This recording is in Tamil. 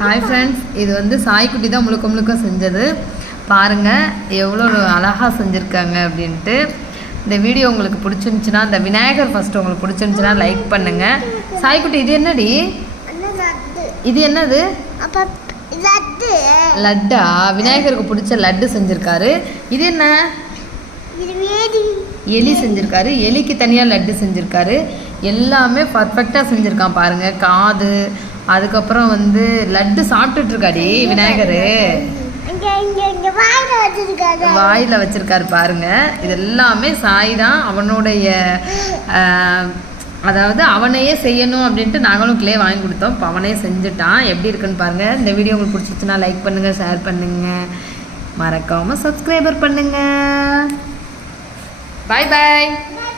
ஹாய் ஃப்ரெண்ட்ஸ் இது வந்து சாய்க்குட்டி தான் முழுக்க முழுக்க செஞ்சது. பாருங்கள் எவ்வளோ அழகாக செஞ்சுருக்காங்க அப்படின்ட்டு. இந்த வீடியோ உங்களுக்கு பிடிச்சிருந்துச்சுன்னா இந்த விநாயகர் ஃபஸ்ட்டு உங்களுக்கு பிடிச்சிருந்துச்சுன்னா லைக் பண்ணுங்கள் சாய்க்குட்டி இது என்னடி? இது என்னது? அப்ப லட்டு. விநாயகருக்கு பிடிச்ச லட்டு செஞ்சுருக்காரு. இது என்ன? எலி செஞ்சுருக்காரு. எலிக்கு தனியாக லட்டு செஞ்சுருக்காரு. எல்லாமே பர்ஃபெக்டாக செஞ்சுருக்கான் பாருங்கள் காது அதுக்கப்புறம் வந்து லட்டு சாப்பிட்டுட்டு இருக்காடி விநாயகர் வாயில் வச்சிருக்காரு. பாருங்க. இது எல்லாமே சாய் தான் அவனுடைய அதாவது அவனையே செய்யணும் அப்படின்ட்டு நாங்களும் கிளே வாங்கி கொடுத்தோம். இப்போ அவனே செஞ்சுட்டான். எப்படி இருக்குன்னு பாருங்க. இந்த வீடியோ உங்களுக்கு பிடிச்சிச்சுன்னா லைக் பண்ணுங்க ஷேர் பண்ணுங்க. மறக்காம சப்ஸ்கிரைபர் பண்ணுங்க. 拜拜。